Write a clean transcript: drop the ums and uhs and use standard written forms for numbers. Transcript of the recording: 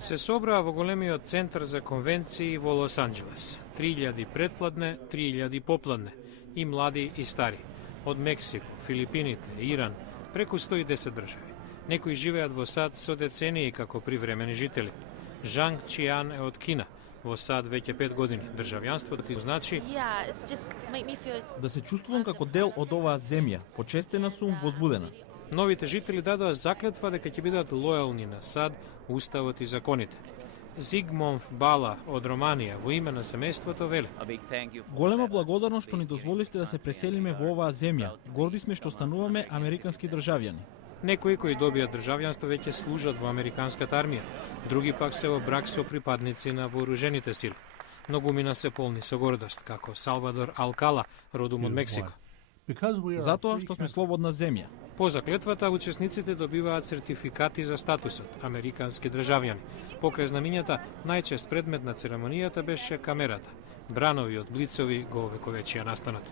се собраа во големиот центар за конвенции во Лос Анџелес. 3000 предпладне, 3000 попладне, и млади и стари. Од Мексико, Филипините, Иран, преку 110 држави. Некои живеат во САД со децении како привремени жители. Жанг Чијан е од Кина. Во САД веќе 5 години. Државјанството ти значи да се чувствувам како дел од оваа земја. Почестена сум, возбудена. Новите жители дадоа заклетва дека ќе бидат лојални на САД, уставот и законите. Зигмонф Бала од Романија во име на семејството вели: Голема благодарност што ни дозволивте да се преселиме во оваа земја. Горди сме што стануваме американски државјани. Некои кои добијат државјанство веќе служат во американската армија, други пак се во брак со припадници на вооружените сили. Многумина се полни со гордост, како Салвадор Алкала, родом од Мексико. Затоа што сме слободна земја. По заклетвата, учесниците добиваат сертификати за статусот американски државјани. Покрај знамињата, најчест предмет на церемонијата беше камерата. Бранови од блицови го овековечија настанот.